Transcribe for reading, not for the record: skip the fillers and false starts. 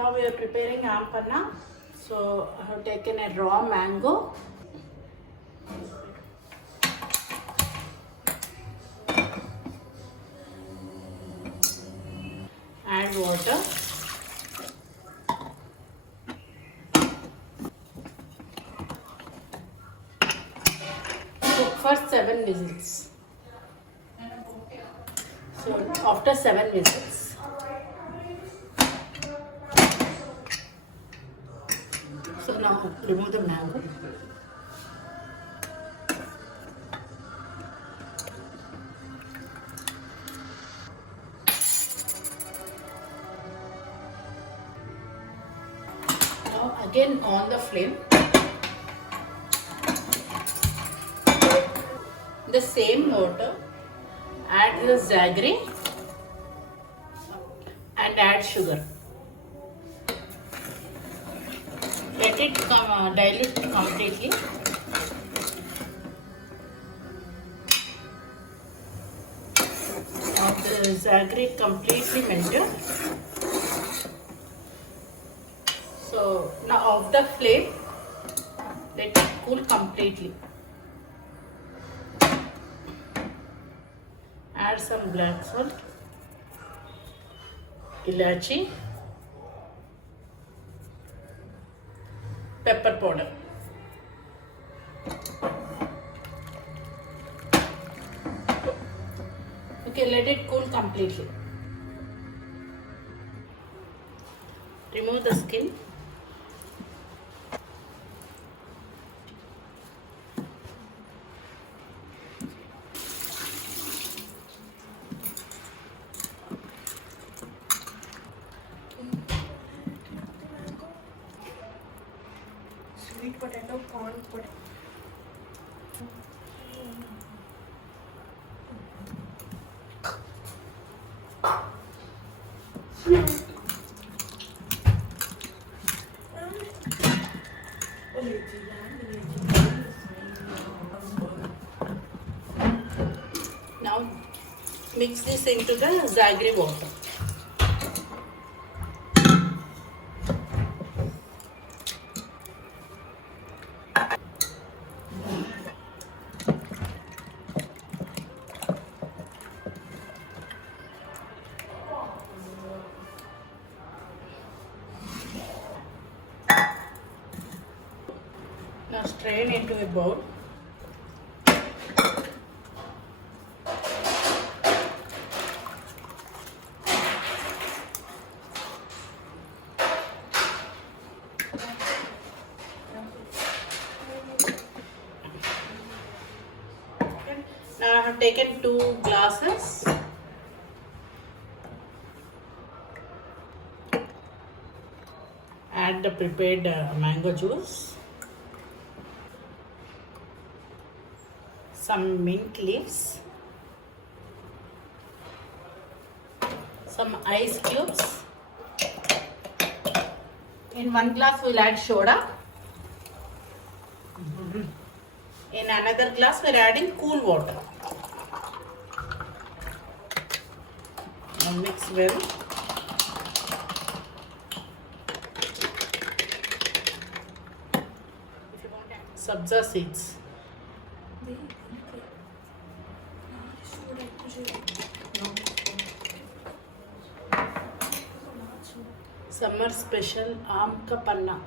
now we are preparing Aam Panna. So I have taken a raw mango. Add water. Cook for 7 whistles. So after 7 whistles. So now remove the mango. Now again on the flame. The same water, add the jaggery and add sugar. Let it dilute completely. Now the jaggery completely melted. So now off the flame, let it cool completely. Add some black salt, ilachi, pepper powder. Okay, let it cool completely. Remove the skin. Sweet potato, corn potato. Now mix this into the jaggery water. Now strain into a bowl. Now I have taken 2 glasses. Add the prepared mango juice. Some mint leaves. Some ice cubes. In 1 glass we will add soda. In another glass we are adding cool water. Now mix well. Sabza seeds. Summer special Aam Panna.